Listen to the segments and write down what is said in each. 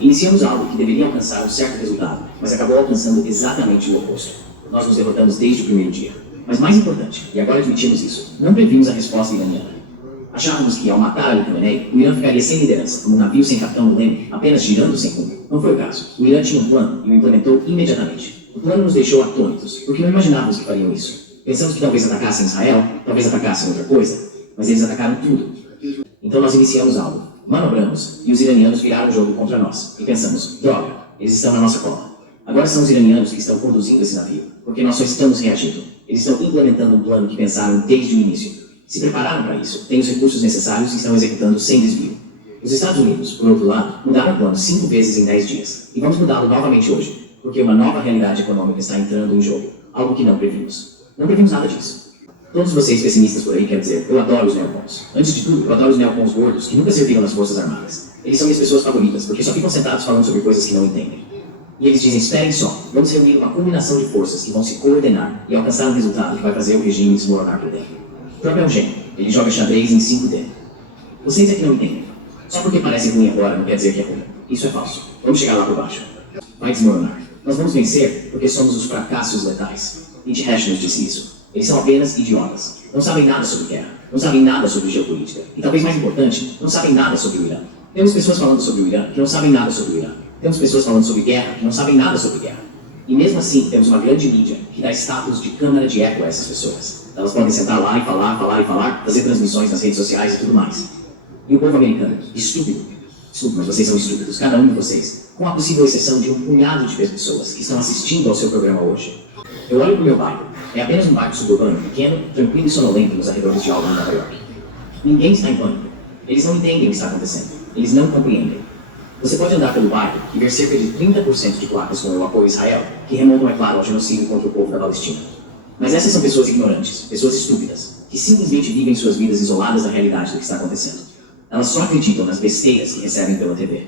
Iniciamos algo que deveria alcançar um certo resultado, mas acabou alcançando exatamente o oposto. Nós nos derrotamos desde o primeiro dia. Mas mais importante, e agora admitimos isso, não previmos a resposta iraniana. Achávamos que, ao matar Ali Khamenei, o Irã ficaria sem liderança, como um navio sem capitão no leme, apenas girando sem rumo. Não foi o caso. O Irã tinha um plano e o implementou imediatamente. O plano nos deixou atônitos, porque não imaginávamos que fariam isso. Pensamos que talvez atacassem Israel, talvez atacassem outra coisa, mas eles atacaram tudo. Então nós iniciamos algo, manobramos, e os iranianos viraram o jogo contra nós. E pensamos, droga, eles estão na nossa cola. Agora são os iranianos que estão conduzindo esse navio, porque nós só estamos reagindo. Eles estão implementando um plano que pensaram desde o início. Se prepararam para isso, têm os recursos necessários e estão executando sem desvio. Os Estados Unidos, por outro lado, mudaram o plano 5 vezes em 10 dias. E vamos mudá-lo novamente hoje, porque uma nova realidade econômica está entrando em jogo, algo que não previmos. Não previmos nada disso. Todos vocês pessimistas por aí, quer dizer, eu adoro os neocons. Antes de tudo, eu adoro os neocons gordos, que nunca serviram nas Forças Armadas. Eles são minhas pessoas favoritas, porque só ficam sentados falando sobre coisas que não entendem. E eles dizem, esperem só, vamos reunir uma combinação de forças que vão se coordenar e alcançar um resultado que vai fazer o regime desmoronar por dentro. Trump é um gênio, ele joga xadrez em 5D. Vocês é que não entendem. Só porque parece ruim agora não quer dizer que é ruim. Isso é falso. Vamos chegar lá por baixo. Vai desmoronar. Nós vamos vencer porque somos os fracassos letais. Nietzsche nos disse isso. Eles são apenas idiotas. Não sabem nada sobre guerra. Não sabem nada sobre geopolítica. E talvez mais importante, não sabem nada sobre o Irã. Temos pessoas falando sobre o Irã que não sabem nada sobre o Irã. Temos pessoas falando sobre guerra que não sabem nada sobre guerra. E mesmo assim, temos uma grande mídia que dá status de câmara de eco a essas pessoas. Elas podem sentar lá e falar, fazer transmissões nas redes sociais e tudo mais. E o povo americano, estúpido. Desculpe, mas vocês são estúpidos, cada um de vocês. Com a possível exceção de um punhado de pessoas que estão assistindo ao seu programa hoje. Eu olho para o meu bairro. É apenas um bairro suburbano, pequeno, tranquilo e sonolento nos arredores de Albany, Nova York. Ninguém está em pânico. Eles não entendem o que está acontecendo. Eles não compreendem. Você pode andar pelo bairro e ver cerca de 30% de placas com o apoio a Israel, que remontam, é claro, ao genocídio contra o povo da Palestina. Mas essas são pessoas ignorantes, pessoas estúpidas, que simplesmente vivem suas vidas isoladas da realidade do que está acontecendo. Elas só acreditam nas besteiras que recebem pela TV.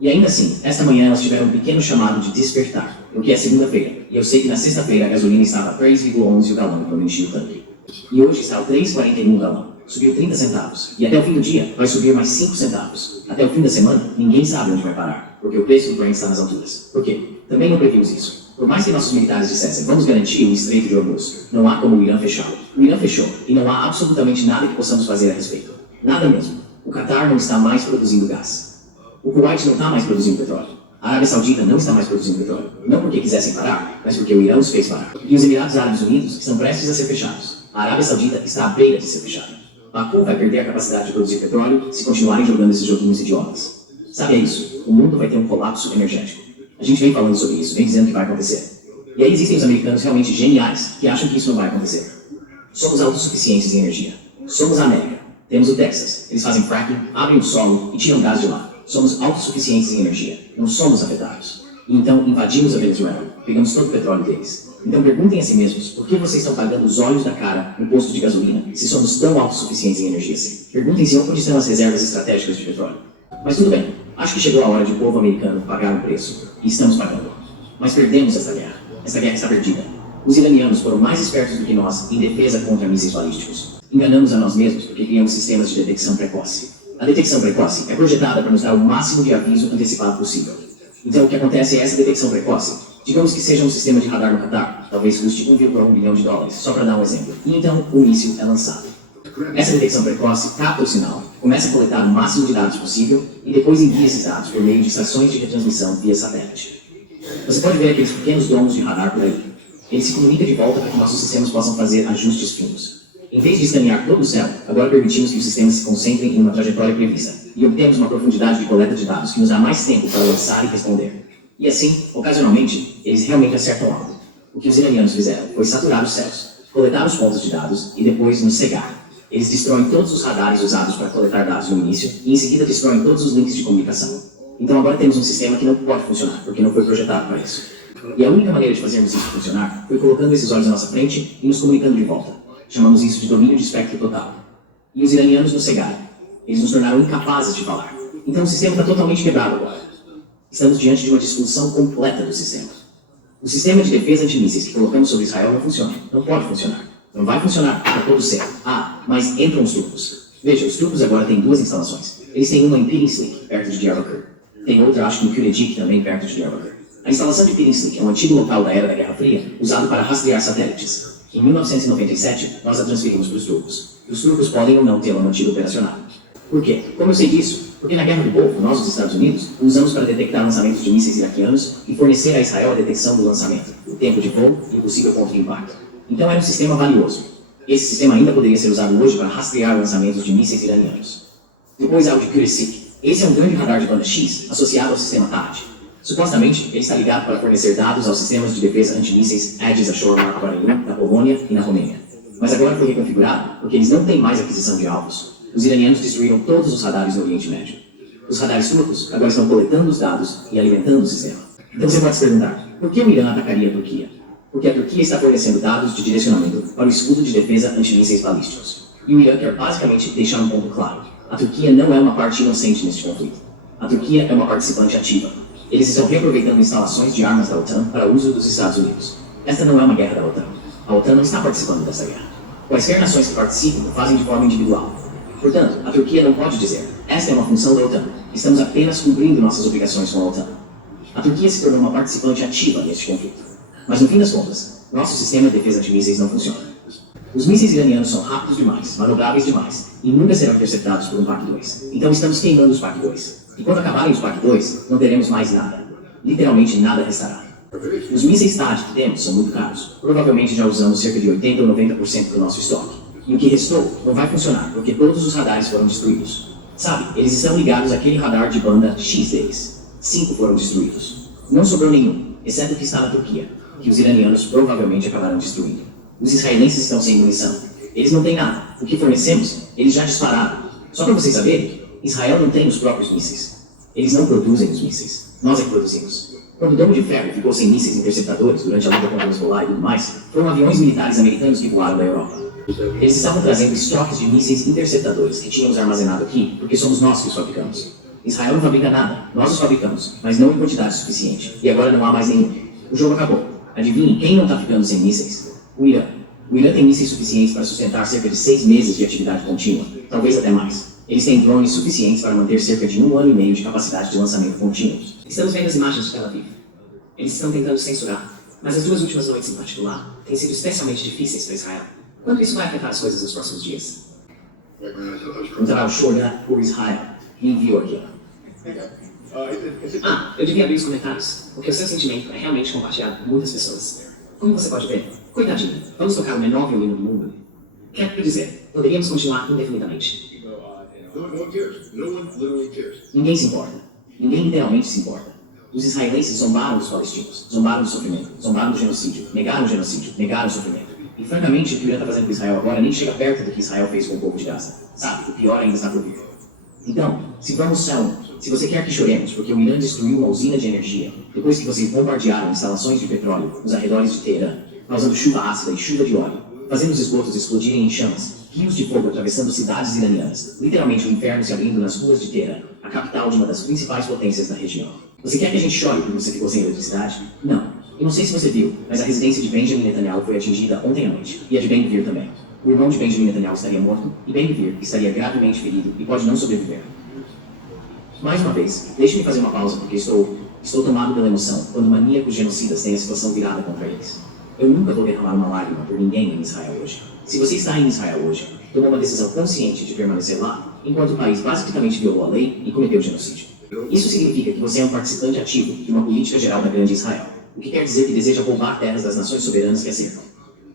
E ainda assim, esta manhã elas tiveram um pequeno chamado de despertar, porque é segunda-feira, e eu sei que na sexta-feira a gasolina estava a 3,11 o galão quando eu enchi o tanque. E hoje está a 3,41 o galão, subiu 30 centavos, e até o fim do dia vai subir mais 5 centavos. Até o fim da semana, ninguém sabe onde vai parar, porque o preço do Brent está nas alturas. Por quê? Também não previmos isso. Por mais que nossos militares dissessem, vamos garantir o Estreito de Hormuz, não há como o Irã fechá-lo. O Irã fechou, e não há absolutamente nada que possamos fazer a respeito. Nada mesmo. O Catar não está mais produzindo gás. O Kuwait não está mais produzindo petróleo. A Arábia Saudita não está mais produzindo petróleo. Não porque quisessem parar, mas porque o Irã os fez parar. E os Emirados Árabes Unidos estão prestes a ser fechados. A Arábia Saudita está à beira de ser fechada. Baku vai perder a capacidade de produzir petróleo se continuarem jogando esses joguinhos idiotas. Sabe, é isso. O mundo vai ter um colapso energético. A gente vem falando sobre isso, vem dizendo que vai acontecer. E aí existem os americanos realmente geniais que acham que isso não vai acontecer. Somos autossuficientes em energia. Somos a América. Temos o Texas. Eles fazem fracking, abrem o solo e tiram gás de lá. Somos autossuficientes em energia. Não somos afetados. E então invadimos a Venezuela. Pegamos todo o petróleo deles. Então perguntem a si mesmos por que vocês estão pagando os olhos da cara no posto de gasolina se somos tão autossuficientes em energia assim. Perguntem-se onde estão as reservas estratégicas de petróleo. Mas tudo bem. Acho que chegou a hora de o povo americano pagar o preço. E estamos pagando. Mas perdemos esta guerra. Esta guerra está perdida. Os iranianos foram mais espertos do que nós em defesa contra mísseis balísticos. Enganamos a nós mesmos porque criamos sistemas de detecção precoce. A detecção precoce é projetada para nos dar o máximo de aviso antecipado possível. Então o que acontece é essa detecção precoce. Digamos que seja um sistema de radar no Catar, talvez custe 1,1 bilhão de dólares, só para dar um exemplo. E então o míssil é lançado. Essa detecção precoce capta o sinal, começa a coletar o máximo de dados possível e depois envia esses dados por meio de estações de retransmissão via satélite. Você pode ver aqueles pequenos domos de radar por aí. Ele se comunica de volta para que nossos sistemas possam fazer ajustes finos. Em vez de escanear todo o céu, agora permitimos que os sistemas se concentrem em uma trajetória prevista e obtemos uma profundidade de coleta de dados que nos dá mais tempo para lançar e responder. E assim, ocasionalmente, eles realmente acertam algo. O que os iranianos fizeram foi saturar os céus, coletar os pontos de dados e depois nos cegar. Eles destroem todos os radares usados para coletar dados no início e em seguida destroem todos os links de comunicação. Então agora temos um sistema que não pode funcionar, porque não foi projetado para isso. E a única maneira de fazermos isso funcionar foi colocando esses olhos à nossa frente e nos comunicando de volta. Chamamos isso de domínio de espectro total. E os iranianos nos cegaram. Eles nos tornaram incapazes de falar. Então o sistema está totalmente quebrado agora. Estamos diante de uma disfunção completa do sistema. O sistema de defesa antimísseis que colocamos sobre Israel não funciona. Não pode funcionar. Não vai funcionar, está todo certo. Ah, mas entram os turcos. Veja, os turcos agora têm duas instalações. Eles têm uma em Piri Slik, perto de Diyarbakir. Tem outra, acho que no Kuredik, também perto de Diyarbakir. A instalação de Pirinslik é um antigo local da era da Guerra Fria, usado para rastrear satélites. Em 1997, nós a transferimos para os turcos. E os turcos podem ou não tê-la mantido operacional. Por quê? Como eu sei disso? Porque na Guerra do Golfo, nós, os Estados Unidos, o usamos para detectar lançamentos de mísseis iraquianos e fornecer a Israel a detecção do lançamento, o tempo de voo e o possível ponto de impacto. Então era um sistema valioso. Esse sistema ainda poderia ser usado hoje para rastrear lançamentos de mísseis iranianos. Depois há o de Kuresik. Esse é um grande radar de banda X associado ao sistema THAAD. Supostamente, ele está ligado para fornecer dados aos sistemas de defesa antimísseis Aegis Ashore Mark 41 na Polônia e na Romênia. Mas agora foi reconfigurado porque eles não têm mais aquisição de alvos. Os iranianos destruíram todos os radares no Oriente Médio. Os radares turcos agora estão coletando os dados e alimentando o sistema. Então você pode se perguntar, por que o Irã atacaria a Turquia? Porque a Turquia está fornecendo dados de direcionamento para o escudo de defesa antimísseis balísticos. E o Irã quer basicamente deixar um ponto claro. A Turquia não é uma parte inocente neste conflito. A Turquia é uma participante ativa. Eles estão reaproveitando instalações de armas da OTAN para uso dos Estados Unidos. Esta não é uma guerra da OTAN. A OTAN não está participando dessa guerra. Quaisquer nações que participam o fazem de forma individual. Portanto, a Turquia não pode dizer, esta é uma função da OTAN. Estamos apenas cumprindo nossas obrigações com a OTAN. A Turquia se tornou uma participante ativa neste conflito. Mas no fim das contas, nosso sistema de defesa antimísseis não funciona. Os mísseis iranianos são rápidos demais, manobráveis demais, e nunca serão interceptados por um PAC-2. Então estamos queimando os PAC-2. E quando acabarem os PAC-2, não teremos mais nada. Literalmente nada restará. Os mísseis THAAD que temos são muito caros. Provavelmente já usamos cerca de 80 ou 90% do nosso estoque. E o que restou não vai funcionar, porque todos os radares foram destruídos. Sabe, eles estão ligados àquele radar de banda X deles. 5 foram destruídos. Não sobrou nenhum, exceto o que está na Turquia, que os iranianos provavelmente acabaram destruindo. Os israelenses estão sem munição. Eles não têm nada. O que fornecemos, eles já dispararam. Só para vocês saberem, Israel não tem os próprios mísseis. Eles não produzem os mísseis. Nós é que produzimos. Quando o Domo de Ferro ficou sem mísseis interceptadores durante a luta contra o Hezbollah e tudo mais, foram aviões militares americanos que voaram da Europa. Eles estavam trazendo estoques de mísseis interceptadores que tínhamos armazenado aqui, porque somos nós que os fabricamos. Israel não fabrica nada, nós os fabricamos, mas não em quantidade suficiente. E agora não há mais nenhum. O jogo acabou. Adivinhe quem não está ficando sem mísseis? O Irã. O Irã tem mísseis suficientes para sustentar cerca de 6 meses de atividade contínua, talvez até mais. Eles têm drones suficientes para manter cerca de 1 ano e meio de capacidade de lançamento contínuo. Estamos vendo as imagens de Tel Aviv. Eles estão tentando censurar, mas as 2 últimas noites em particular têm sido especialmente difíceis para Israel. Quanto isso vai afetar as coisas nos próximos dias? Entrará o Shorda por Israel. Me enviou aqui. Eu devia abrir os comentários, porque o seu sentimento é realmente compartilhado por muitas pessoas. Como você pode ver, coitadinho, vamos tocar o menor violino do mundo. Quero dizer, poderíamos continuar indefinidamente. Ninguém se importa. Ninguém literalmente se importa. Os israelenses zombaram dos palestinos, zombaram do sofrimento, zombaram do genocídio, negaram o genocídio, negaram o sofrimento. E francamente, o que o Irã está fazendo com Israel agora nem chega perto do que Israel fez com o povo de Gaza. Sabe, o pior ainda está por vir. Então, se você quer que choremos porque o Irã destruiu uma usina de energia, depois que vocês bombardearam instalações de petróleo nos arredores de Teherã, causando chuva ácida e chuva de óleo, fazendo os esgotos explodirem em chamas, rios de fogo atravessando cidades iranianas, literalmente o inferno se abrindo nas ruas de Teherã, a capital de uma das principais potências da região. Você quer que a gente chore porque você ficou sem eletricidade? Não. Eu não sei se você viu, mas a residência de Benjamin Netanyahu foi atingida ontem à noite, e a de Ben-Gvir também. O irmão de Benjamin Netanyahu estaria morto, e Ben-Gvir estaria gravemente ferido e pode não sobreviver. Mais uma vez, deixe-me fazer uma pausa porque estou tomado pela emoção quando maníacos genocidas têm a situação virada contra eles. Eu nunca vou derramar uma lágrima por ninguém em Israel hoje. Se você está em Israel hoje, tomou uma decisão consciente de permanecer lá, enquanto o país basicamente violou a lei e cometeu genocídio. Isso significa que você é um participante ativo de uma política geral da grande Israel, o que quer dizer que deseja roubar terras das nações soberanas que a cercam.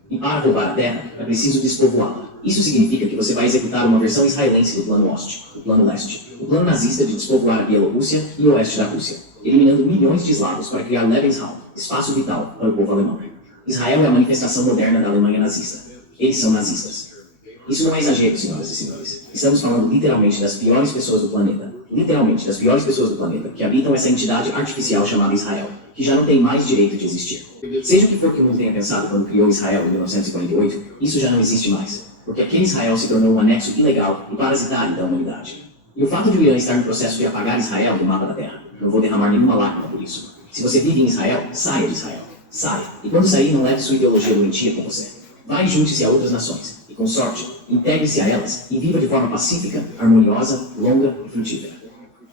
E para roubar a terra, é preciso despovoá-la. Isso significa que você vai executar uma versão israelense do Plano Oeste, o Plano Leste, o plano nazista de despovoar a Bielorrússia e o oeste da Rússia, eliminando milhões de eslavos para criar Lebensraum, espaço vital para o povo alemão. Israel é a manifestação moderna da Alemanha nazista. Eles são nazistas. Isso não é exagero, senhoras e senhores. Estamos falando literalmente das piores pessoas do planeta. Literalmente das piores pessoas do planeta que habitam essa entidade artificial chamada Israel, que já não tem mais direito de existir. Seja o que for que o mundo tenha pensado quando criou Israel em 1948, isso já não existe mais. Porque aquele Israel se tornou um anexo ilegal e parasitário da humanidade. E o fato de o Irã estar no processo de apagar Israel do mapa da Terra, não vou derramar nenhuma lágrima por isso. Se você vive em Israel, saia de Israel. Saia. E quando sair, não leve sua ideologia doentia com você. Vai e junte-se a outras nações. E com sorte, integre-se a elas e viva de forma pacífica, harmoniosa, longa e frutífera.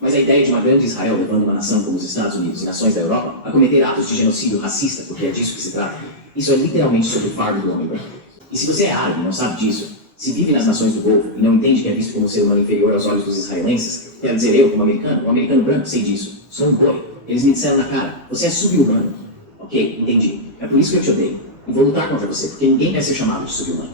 Mas a ideia de uma grande Israel levando uma nação como os Estados Unidos e nações da Europa a cometer atos de genocídio racista, porque é disso que se trata, isso é literalmente sobre o fardo do homem branco. E se você é árabe e não sabe disso, se vive nas nações do Golfo e não entende que é visto como um ser humano inferior aos olhos dos israelenses, quero dizer, eu, como americano, um americano branco, sei disso. Sou um boi. Eles me disseram na cara, você é subhumano. Ok, entendi. É por isso que eu te odeio. E vou lutar contra você, porque ninguém quer ser chamado de subhumano.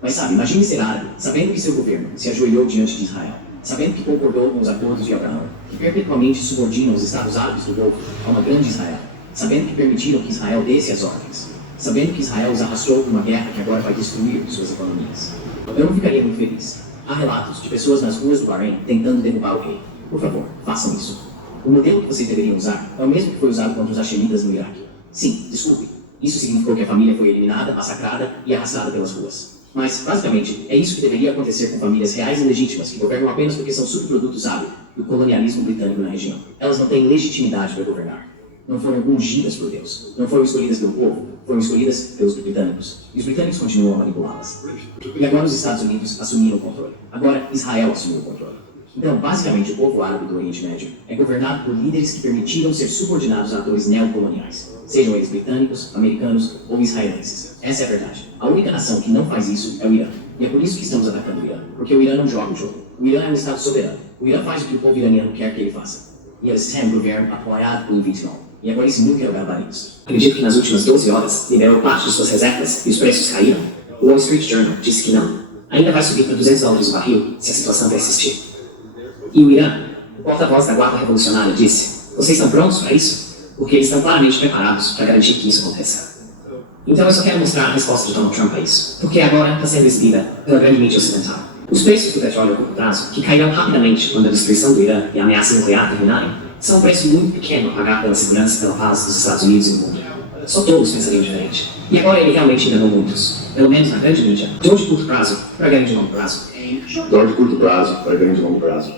Mas sabe, imagine ser árabe, sabendo que seu governo se ajoelhou diante de Israel, sabendo que concordou com os acordos de Abraão, que perpetuamente subordinam os Estados Árabes do Golfo a uma grande Israel, sabendo que permitiram que Israel desse as ordens, sabendo que Israel os arrastou para uma guerra que agora vai destruir suas economias. Eu não ficaria muito feliz. Há relatos de pessoas nas ruas do Bahrein tentando derrubar o rei. Por favor, façam isso. O modelo que vocês deveriam usar é o mesmo que foi usado contra os hashemitas no Iraque. Sim, desculpe. Isso significou que a família foi eliminada, massacrada e arrastada pelas ruas. Mas, basicamente, é isso que deveria acontecer com famílias reais e legítimas que governam apenas porque são subprodutos, sabe, do colonialismo britânico na região. Elas não têm legitimidade para governar. Não foram ungidas por Deus. Não foram escolhidas pelo povo. Foram escolhidas pelos britânicos. E os britânicos continuam a manipulá-las. E agora os Estados Unidos assumiram o controle. Agora Israel assumiu o controle. Então, basicamente, o povo árabe do Oriente Médio é governado por líderes que permitiram ser subordinados a atores neocoloniais, sejam eles britânicos, americanos ou israelenses. Essa é a verdade. A única nação que não faz isso é o Irã. E é por isso que estamos atacando o Irã. Porque o Irã não joga o jogo. O Irã é um Estado soberano. O Irã faz o que o povo iraniano quer que ele faça. E eles têm um governo apoiado pelo Vietnã. E agora isso nunca é gabaritos. Acredito que nas últimas 12 horas liberou parte de suas reservas e os preços caíram. O Wall Street Journal disse que não. Ainda vai subir para $200 o barril se a situação persistir. E o Irã, o porta-voz da Guarda Revolucionária, disse: vocês estão prontos para isso? Porque eles estão claramente preparados para garantir que isso aconteça. Então eu só quero mostrar a resposta de Donald Trump a isso, porque agora está sendo exibida pela grande mídia ocidental. Os preços do petróleo a curto prazo, que cairão rapidamente quando a destruição do Irã e a ameaça nuclear terminarem, são um preço muito pequeno a pagar pela segurança e pela paz dos Estados Unidos e do mundo. Só todos pensariam diferente. E agora ele realmente enganou muitos, pelo menos na grande mídia. Dor de curto prazo para ganho de longo prazo. Dor de curto prazo para ganho de longo prazo.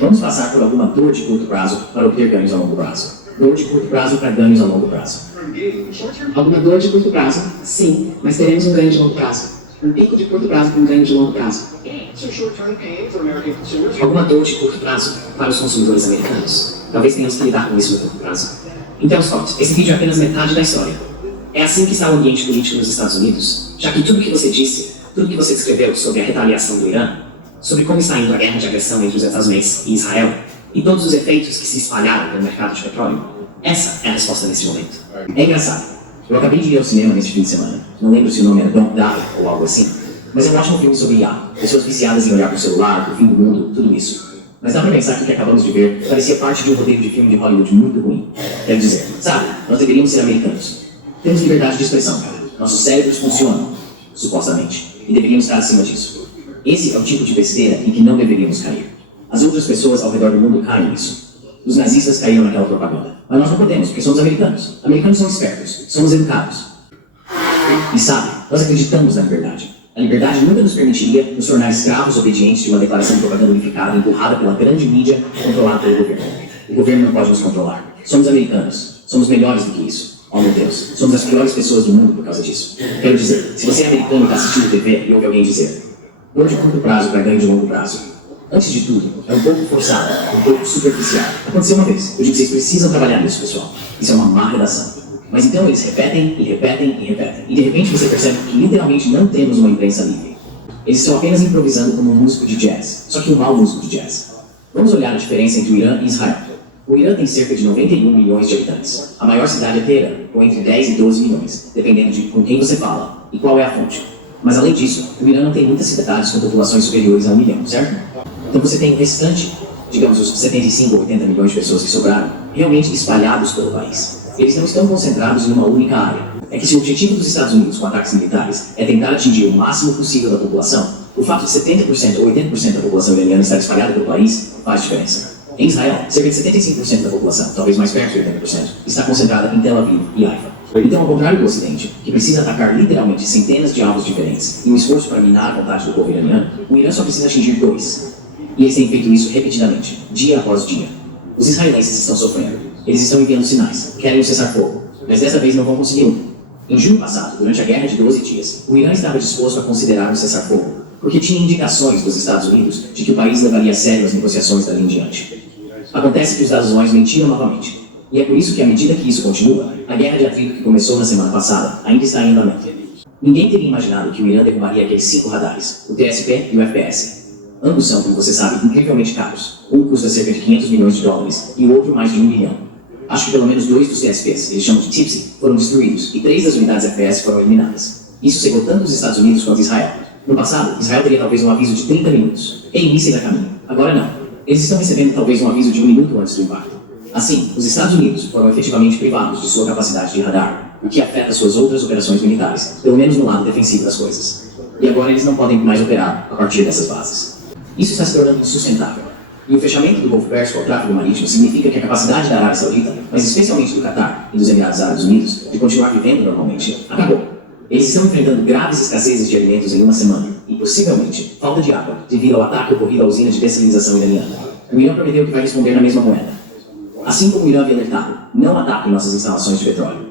Vamos passar por alguma dor de curto prazo para obter ganhos a longo prazo. Dor de curto prazo para ganhos a longo prazo. Alguma dor de curto prazo? Sim, mas teremos um ganho de longo prazo. Um pico de curto prazo para um ganho de longo prazo. Alguma dor de curto prazo para os consumidores americanos. Talvez tenhamos que lidar com isso no curto prazo. Então, Scott, esse vídeo é apenas metade da história. É assim que está o ambiente político nos Estados Unidos, já que tudo que você disse, tudo que você descreveu sobre a retaliação do Irã, sobre como está indo a guerra de agressão entre os Estados Unidos e Israel, e todos os efeitos que se espalharam pelo mercado de petróleo, essa é a resposta nesse momento. É engraçado. Eu acabei de ir ao cinema neste fim de semana. Não lembro se o nome era Don't Die ou algo assim. Mas é um ótimo filme sobre IA. Pessoas viciadas em olhar para o celular, para o fim do mundo, tudo isso. Mas dá pra pensar que o que acabamos de ver parecia parte de um roteiro de filme de Hollywood muito ruim. Quero dizer, sabe, nós deveríamos ser americanos. Temos liberdade de expressão, cara. Nossos cérebros funcionam, supostamente. E deveríamos estar acima disso. Esse é o tipo de besteira em que não deveríamos cair. As outras pessoas ao redor do mundo caem nisso. Os nazistas caíram naquela propaganda. Mas nós não podemos, porque somos americanos. Americanos são espertos, somos educados. E sabe, nós acreditamos na liberdade. A liberdade nunca nos permitiria nos tornar escravos obedientes de uma declaração de propaganda unificada empurrada pela grande mídia controlada pelo governo. O governo não pode nos controlar. Somos americanos. Somos melhores do que isso. Oh meu Deus, somos as piores pessoas do mundo por causa disso. Quero dizer, se você é americano e está assistindo TV e ouve alguém dizer dor de curto prazo para ganho de longo prazo, antes de tudo, é um pouco forçado, um pouco superficial. Aconteceu uma vez. Eu digo que vocês precisam trabalhar nisso, pessoal. Isso é uma má redação. Mas então eles repetem e repetem e repetem. E de repente você percebe que literalmente não temos uma imprensa livre. Eles estão apenas improvisando como um músico de jazz. Só que um mau músico de jazz. Vamos olhar a diferença entre o Irã e Israel. O Irã tem cerca de 91 milhões de habitantes. A maior cidade é Teherã, com entre 10 e 12 milhões, dependendo de com quem você fala e qual é a fonte. Mas além disso, o Irã não tem muitas cidades com populações superiores a 1 milhão, certo? Então você tem o restante, digamos os 75 ou 80 milhões de pessoas que sobraram, realmente espalhados pelo país. Eles não estão concentrados em uma única área. É que se o objetivo dos Estados Unidos com ataques militares é tentar atingir o máximo possível da população, o fato de 70% ou 80% da população iraniana estar espalhada pelo país faz diferença. Em Israel, cerca de 75% da população, talvez mais perto de 80%, está concentrada em Tel Aviv e Haifa. Então, ao contrário do Ocidente, que precisa atacar literalmente centenas de alvos diferentes em um esforço para minar a vontade do povo iraniano, o Irã só precisa atingir 2. E eles têm feito isso repetidamente, dia após dia. Os israelenses estão sofrendo. Eles estão enviando sinais, querem um cessar-fogo, mas dessa vez não vão conseguir um. Em junho passado, durante a guerra de 12 dias, o Irã estava disposto a considerar um cessar-fogo, porque tinha indicações dos Estados Unidos de que o país levaria a sério as negociações dali em diante. Acontece que os dados Zones mentiram novamente, e é por isso que, à medida que isso continua, a guerra de atrito que começou na semana passada ainda está em andamento. Ninguém teria imaginado que o Irã derrubaria aqueles 5 radares, o TSP e o FPS. Ambos são, como você sabe, incrivelmente caros. Um custa cerca de 500 milhões de dólares e o outro mais de 1 bilhão. Acho que pelo menos 2 dos TSPs, eles chamam de TIPSI, foram destruídos e 3 das unidades FPS foram eliminadas. Isso cegou tanto os Estados Unidos quanto Israel. No passado, Israel teria talvez um aviso de 30 minutos. Ei, mísseis a caminho. Agora não. Eles estão recebendo talvez um aviso de 1 minuto antes do impacto. Assim, os Estados Unidos foram efetivamente privados de sua capacidade de radar, o que afeta suas outras operações militares, pelo menos no lado defensivo das coisas. E agora eles não podem mais operar a partir dessas bases. Isso está se tornando insustentável. E o fechamento do Golfo Pérsico ao tráfego marítimo significa que a capacidade da Arábia Saudita, mas especialmente do Catar e dos Emirados Árabes Unidos, de continuar vivendo normalmente, acabou. Eles estão enfrentando graves escassezes de alimentos em uma semana e, possivelmente, falta de água devido ao ataque ocorrido à usina de dessalinização iraniana. O Irã prometeu que vai responder na mesma moeda. Assim como o Irã havia alertado, não ataquem nossas instalações de petróleo.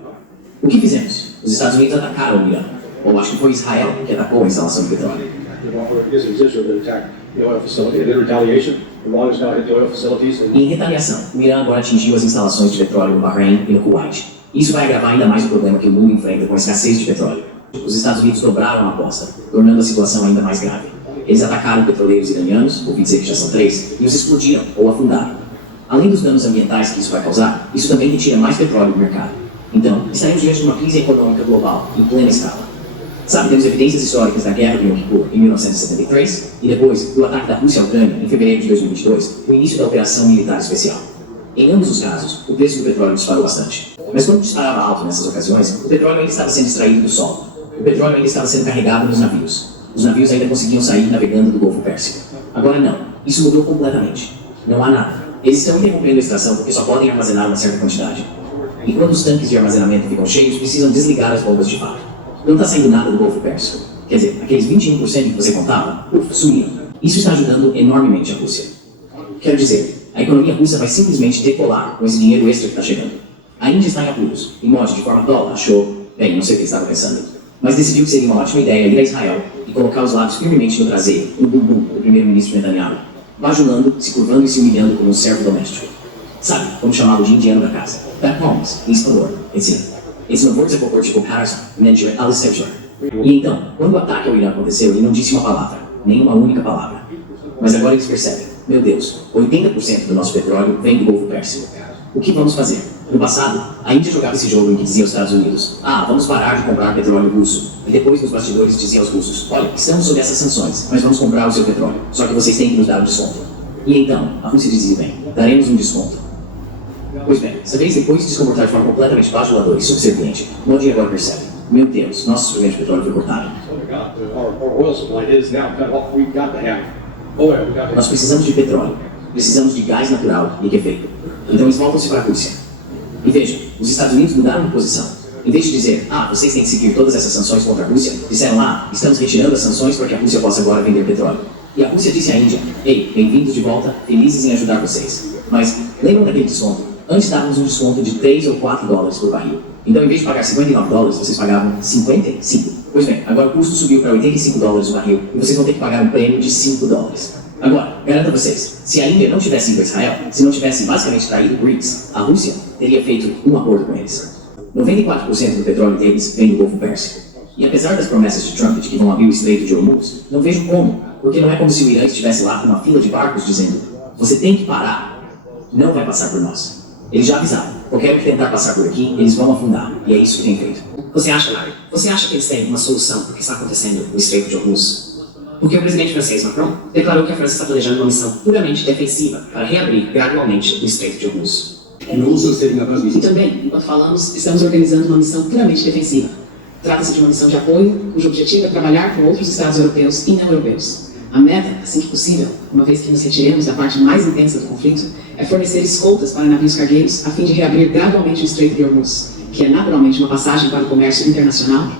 O que fizemos? Os Estados Unidos atacaram o Irã. Ou acho que foi Israel que atacou a instalação de petróleo. E em retaliação, o Irã agora atingiu as instalações de petróleo no Bahrein e no Kuwait. Isso vai agravar ainda mais o problema que o mundo enfrenta com a escassez de petróleo. Os Estados Unidos dobraram a aposta, tornando a situação ainda mais grave. Eles atacaram petroleiros iranianos, ouvi dizer que já são 3, e os explodiram ou afundaram. Além dos danos ambientais que isso vai causar, isso também retira mais petróleo do mercado. Então, estaremos diante de uma crise econômica global, em plena escala. Sabe, temos evidências históricas da Guerra do Yom Kippur, em 1973, e depois, do ataque da Rússia à Ucrânia, em fevereiro de 2022, o início da Operação Militar Especial. Em ambos os casos, o preço do petróleo disparou bastante. Mas quando disparava alto nessas ocasiões, o petróleo ainda estava sendo extraído do solo. O petróleo ainda estava sendo carregado nos navios. Os navios ainda conseguiam sair navegando do Golfo Pérsico. Agora não. Isso mudou completamente. Não há nada. Eles estão interrompendo a extração porque só podem armazenar uma certa quantidade. E quando os tanques de armazenamento ficam cheios, precisam desligar as bombas de fato. Não está saindo nada do Golfo Pérsico. Quer dizer, aqueles 21% que você contava, sumiram. Isso está ajudando enormemente a Rússia. Quero dizer, a economia russa vai simplesmente decolar com esse dinheiro extra que está chegando. A Índia está em apuros, e Modi, de forma tola, achou, bem, não sei o que estava pensando, mas decidiu que seria uma ótima ideia ir a Israel e colocar os lábios firmemente no traseiro, no bumbum do primeiro-ministro Netanyahu, bajulando, se curvando e se humilhando como um servo doméstico. Sabe, como chamá-lo de indiano da casa. Pat Holmes, Eastpalor, etc. Esse não vou dizer por tipo Harrison, Mentor, Alice Sector. E então, quando o ataque ao Irã aconteceu, ele não disse uma palavra, nem uma única palavra. Mas agora eles percebem, meu Deus, 80% do nosso petróleo vem do Golfo Pérsico. O que vamos fazer? No passado, a Índia jogava esse jogo em que dizia aos Estados Unidos, vamos parar de comprar petróleo russo. E depois, nos bastidores, dizia aos russos, olha, estamos sob essas sanções, mas vamos comprar o seu petróleo. Só que vocês têm que nos dar um desconto. E então, a Rússia dizia, bem, daremos um desconto. Pois bem, essa vez depois de se comportar de forma completamente bajuladora e subserviente, Modi agora percebe, meu Deus, nosso suprimento de petróleo foi cortado. Nós precisamos de petróleo, precisamos de gás natural e liquefeito. Então eles voltam-se para a Rússia. E veja, os Estados Unidos mudaram de posição. Em vez de dizer, vocês têm que seguir todas essas sanções contra a Rússia, disseram, estamos retirando as sanções para que a Rússia possa agora vender petróleo. E a Rússia disse à Índia, ei, bem-vindos de volta, felizes em ajudar vocês. Mas, lembram daquele desconto? Antes dávamos um desconto de 3 ou 4 dólares por barril. Então, em vez de pagar 59 dólares, vocês pagavam 55. Pois bem, agora o custo subiu para 85 dólares o barril e vocês vão ter que pagar um prêmio de 5 dólares. Agora, garanto a vocês, se a Índia não tivesse ido a Israel, se não tivesse basicamente traído o BRICS, a Rússia teria feito um acordo com eles. 94% do petróleo deles vem do Golfo Pérsico. E apesar das promessas de Trump de que vão abrir o Estreito de Hormuz, não vejo como, porque não é como se o Irã estivesse lá com uma fila de barcos dizendo, você tem que parar, não vai passar por nós. Eles já avisaram, qualquer um que tentar passar por aqui, eles vão afundar, e é isso que tem feito. Você acha, Larry? Você acha que eles têm uma solução para o que está acontecendo no Estreito de Hormuz? Porque o presidente francês Macron declarou que a França está planejando uma missão puramente defensiva para reabrir gradualmente o Estreito de Hormuz. E também, enquanto falamos, estamos organizando uma missão puramente defensiva. Trata-se de uma missão de apoio, cujo objetivo é trabalhar com outros estados europeus e não europeus. A meta, assim que possível, uma vez que nos retiremos da parte mais intensa do conflito, é fornecer escoltas para navios cargueiros a fim de reabrir gradualmente o Estreito de Hormuz, que é naturalmente uma passagem para o comércio internacional,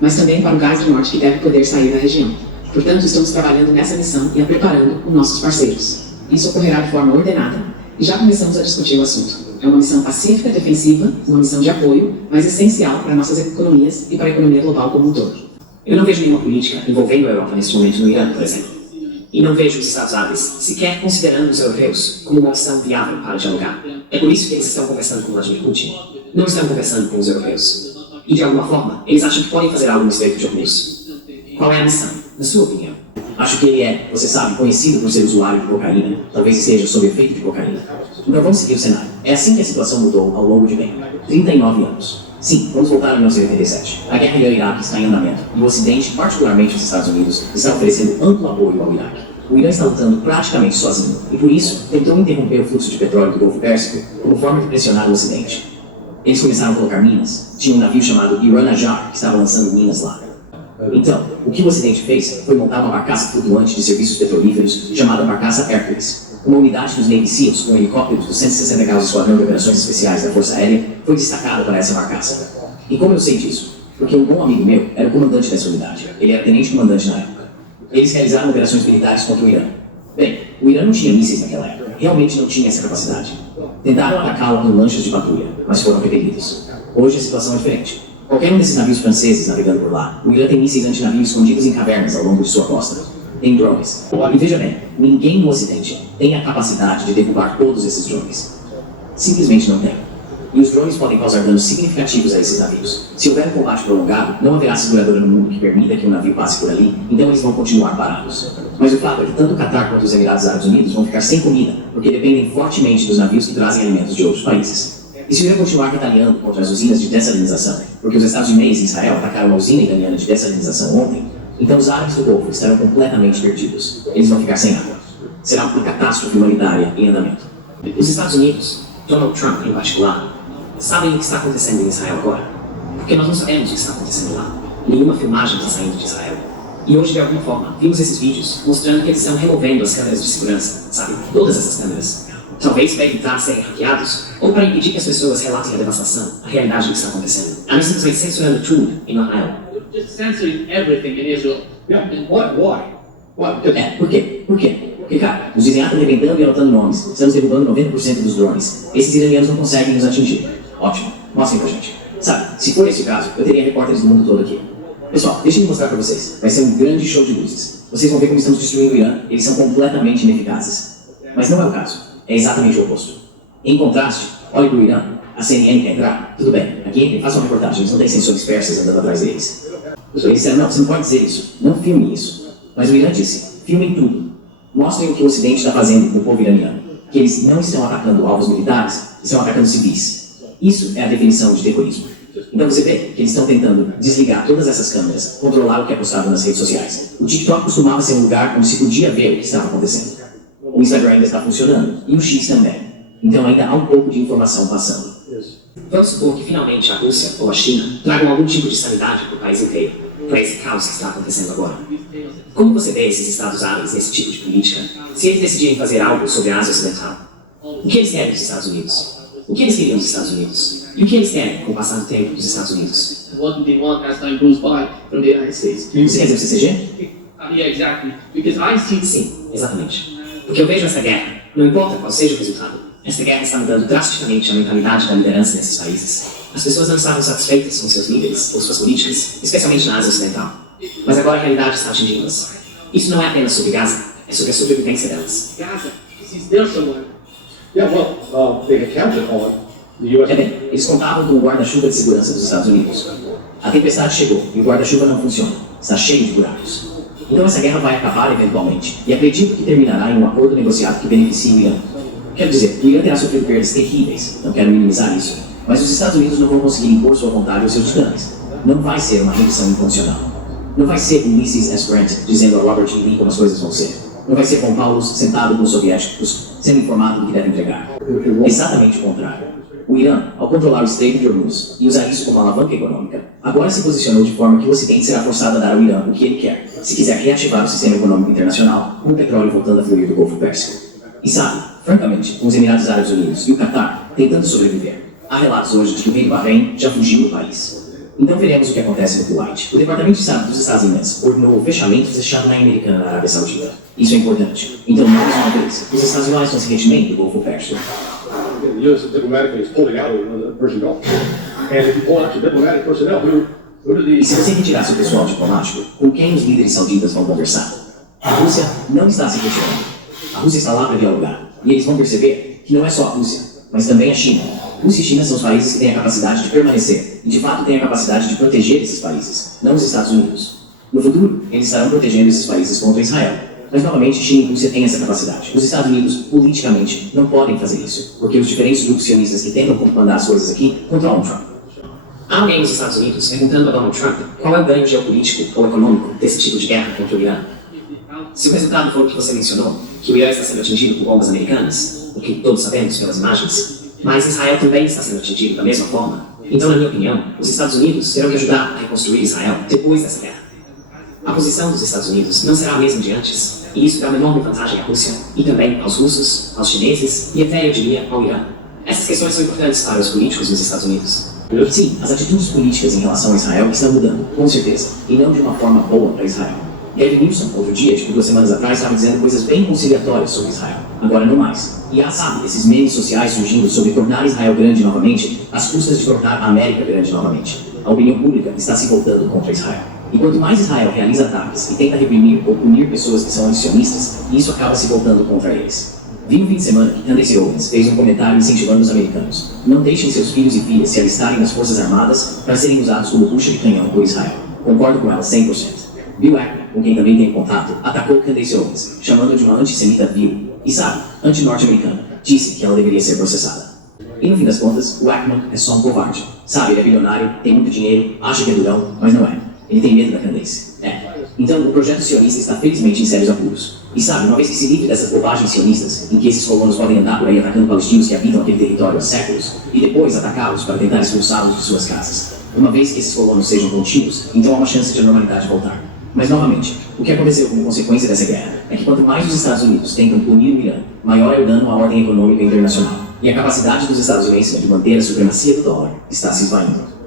mas também para o gás do norte que deve poder sair da região. Portanto, estamos trabalhando nessa missão e a preparando com nossos parceiros. Isso ocorrerá de forma ordenada e já começamos a discutir o assunto. É uma missão pacífica, defensiva, uma missão de apoio, mas essencial para nossas economias e para a economia global como um todo. Eu não vejo nenhuma política envolvendo a Europa neste momento no Irã, por exemplo. E não vejo os Estados Árabes sequer considerando os europeus como uma opção viável para dialogar. É por isso que eles estão conversando com Vladimir Putin. Não estão conversando com os europeus. E de alguma forma, eles acham que podem fazer algo no Estreito de Hormuz. Qual é a missão, na sua opinião? Acho que ele é, você sabe, conhecido por ser usuário de cocaína. Talvez esteja sob efeito de cocaína. Então vamos seguir o cenário. É assim que a situação mudou ao longo de bem 39 anos. Sim, vamos voltar a 1987. A guerra Irã-Iraque está em andamento. E o Ocidente, particularmente os Estados Unidos, está oferecendo amplo apoio ao Iraque. O Irã está lutando praticamente sozinho. E por isso, tentou interromper o fluxo de petróleo do Golfo Pérsico como forma de pressionar o Ocidente. Eles começaram a colocar minas. Tinha um navio chamado Iran Najjar que estava lançando minas lá. Então, o que o Ocidente fez foi montar uma barcaça flutuante de serviços petrolíferos chamada Barcaça Hercules. Uma unidade dos Navy SEALs com helicópteros do 160 graus Esquadrão de Operações Especiais da Força Aérea foi destacada para essa barcaça. E como eu sei disso? Porque um bom amigo meu era o comandante dessa unidade. Ele era tenente-comandante na época. Eles realizaram operações militares contra o Irã. Bem, o Irã não tinha mísseis naquela época. Realmente não tinha essa capacidade. Tentaram atacá-la com lanchas de patrulha, mas foram repelidos. Hoje a situação é diferente. Qualquer um desses navios franceses navegando por lá, o Irã tem mísseis antinavio escondidos em cavernas ao longo de sua costa. Tem drones. E veja bem, ninguém no Ocidente tem a capacidade de derrubar todos esses drones. Simplesmente não tem. E os drones podem causar danos significativos a esses navios. Se houver um combate prolongado, não haverá seguradora no mundo que permita que um navio passe por ali, então eles vão continuar parados. Mas o fato é que tanto o Catar quanto os Emirados Árabes Unidos vão ficar sem comida, porque dependem fortemente dos navios que trazem alimentos de outros países. E se o Irã continuar retaliando contra as usinas de dessalinização, porque os Estados Unidos e Israel atacaram uma usina iraniana de dessalinização ontem, então os árabes do Golfo estarão completamente perdidos. Eles vão ficar sem água. Será uma catástrofe humanitária em andamento. Os Estados Unidos, Donald Trump em particular, sabem o que está acontecendo em Israel agora. Porque nós não sabemos o que está acontecendo lá. Nenhuma filmagem está saindo de Israel. E hoje, de alguma forma, vimos esses vídeos mostrando que eles estão removendo as câmeras de segurança, sabe? Todas essas câmeras. Talvez para evitar serem hackeados, ou para impedir que as pessoas relatem a devastação, a realidade do que está acontecendo. Eles simplesmente censurando tudo em Israel. Just censoring everything in Israel. Yeah, and why? Why? Por quê? Porque, cara, nos dizem estão arrebentando e anotando nomes. Estamos derrubando 90% dos drones. Esses iranianos não conseguem nos atingir. Ótimo, mostrem pra gente. Sabe, se for esse o caso, eu teria repórteres do mundo todo aqui. Pessoal, deixa eu mostrar pra vocês. Vai ser um grande show de luzes. Vocês vão ver como estamos destruindo o Irã. Eles são completamente ineficazes. Mas não é o caso. É exatamente o oposto. Em contraste, olhe pro Irã. A CNN quer entrar? Tudo bem. Aqui entrem, façam uma reportagem. Eles não têm sensores persas andando atrás deles. Eles disseram, não, você não pode dizer isso. Não filme isso. Mas o Irã disse, filmem tudo. Mostrem o que o Ocidente está fazendo com o povo iraniano. Que eles não estão atacando alvos militares, estão atacando civis. Isso é a definição de terrorismo. Então você vê que eles estão tentando desligar todas essas câmeras, controlar o que é postado nas redes sociais. O TikTok costumava ser um lugar onde se podia ver o que estava acontecendo. O Instagram ainda está funcionando, e o X também. Então ainda há um pouco de informação passando. Vamos supor que finalmente a Rússia ou a China tragam algum tipo de sanidade para o país inteiro, para esse caos que está acontecendo agora. Como você vê esses Estados Árabes nesse tipo de política, se eles decidirem fazer algo sobre a Ásia Ocidental? O que eles querem dos Estados Unidos? O que eles queriam dos Estados Unidos? E o que eles querem com o passar do tempo dos Estados Unidos? What do they want as time goes by from the United States? Você quer dizer o CCG? Yeah, exactly. Because I see Sim, exatamente. Porque eu vejo essa guerra, não importa qual seja o resultado, essa guerra está mudando drasticamente a mentalidade da liderança nesses países. As pessoas não estavam satisfeitas com seus líderes ou suas políticas, especialmente na Ásia Ocidental. Mas agora a realidade está atingindo-as. Isso não é apenas sobre Gaza, é sobre a sobrevivência delas. Gaza. Is there someone? Yeah, well, they had counted on the U.S. É bem, eles contavam com o guarda-chuva de segurança dos Estados Unidos. A tempestade chegou e o guarda-chuva não funciona. Está cheio de buracos. Então essa guerra vai acabar eventualmente. E acredito que terminará em um acordo negociado que beneficie o Irã. Quero dizer, o Irã terá sofrido perdas terríveis. Não quero minimizar isso. Mas os Estados Unidos não vão conseguir impor sua vontade aos seus titãs. Não vai ser uma rendição incondicional. Não vai ser Ulysses S. Grant dizendo a Robert E. Lee como as coisas vão ser. Não vai ser Juan Paulo sentado com os soviéticos, sendo informado do que deve entregar. Exatamente o contrário. O Irã, ao controlar o Estreito de Hormuz e usar isso como alavanca econômica, agora se posicionou de forma que o Ocidente será forçado a dar ao Irã o que ele quer, se quiser reativar o sistema econômico internacional, com o petróleo voltando a fluir do Golfo Pérsico. E sabe, francamente, com os Emirados Árabes Unidos e o Catar tentando sobreviver, há relatos hoje de que o rei do Bahrein já fugiu do país. Então veremos o que acontece no Kuwait. O Departamento de Estado dos Estados Unidos ordenou o fechamento da Channel Americana na Arábia Saudita. Isso é importante. Então, mais uma vez, os Estados Unidos estão se retimendo do Golfo Pérsico. The U.S. diplomatically is pulling out of the Persian Gulf. And if you pull out your diplomatic personnel, Who do E se these? você retirasse o pessoal diplomático, com quem os líderes sauditas vão conversar? A Rússia não está se retirando. A Rússia está lá para dialogar. E eles vão perceber que não é só a Rússia, mas também a China. Rússia e China são os países que têm a capacidade de permanecer e, de fato, têm a capacidade de proteger esses países, não os Estados Unidos. No futuro, eles estarão protegendo esses países contra Israel. Mas, novamente, China e Rússia têm essa capacidade. Os Estados Unidos, politicamente, não podem fazer isso, porque os diferentes grupos sionistas que tentam comandar as coisas aqui controlam Trump. Há alguém nos Estados Unidos perguntando a Donald Trump qual é o ganho geopolítico ou econômico desse tipo de guerra contra o Irã. Se o resultado for o que você mencionou, que o Irã está sendo atingido por bombas americanas, o que todos sabemos pelas imagens, mas Israel também está sendo atingido da mesma forma, então, na minha opinião, os Estados Unidos terão que ajudar a reconstruir Israel depois dessa guerra. A posição dos Estados Unidos não será a mesma de antes, e isso dá uma enorme vantagem à Rússia, e também aos russos, aos chineses, e até, eu diria, ao Irã. Essas questões são importantes para os políticos nos Estados Unidos. Sim, as atitudes políticas em relação a Israel estão mudando, com certeza, e não de uma forma boa para Israel. Gavin Newsom, outro dia, tipo 2 semanas atrás, estava dizendo coisas bem conciliatórias sobre Israel. Agora não mais. E há, sabe, esses memes sociais surgindo sobre tornar Israel grande novamente, às custas de tornar a América grande novamente. A opinião pública está se voltando contra Israel. E quanto mais Israel realiza ataques e tenta reprimir ou punir pessoas que são antisionistas, isso acaba se voltando contra eles. Vi no fim de semana que Candace Owens fez um comentário incentivando os americanos. Não deixem seus filhos e filhas se alistarem nas forças armadas para serem usados como bucha de canhão por Israel. Concordo com ela 100%. Bill Ackman, com quem também tem contato, atacou Candace Owens, chamando-a de uma antissemita vil. E sabe, anti-norte-americana. Disse que ela deveria ser processada. E no fim das contas, o Ackman é só um covarde. Sabe, ele é bilionário, tem muito dinheiro, acha que é durão, mas não é. Ele tem medo da Candace. Então, o projeto sionista está felizmente em sérios apuros. E sabe, uma vez que se livre dessas bobagens sionistas, em que esses colonos podem andar por aí atacando palestinos que habitam aquele território há séculos, e depois atacá-los para tentar expulsá-los de suas casas. Uma vez que esses colonos sejam contidos, então há uma chance de a normalidade voltar. Mas, novamente, o que aconteceu como consequência dessa guerra é que quanto mais os Estados Unidos tentam punir o Irã, maior é o dano à ordem econômica internacional. E a capacidade dos Estados Unidos de manter a supremacia do dólar está se esvaindo.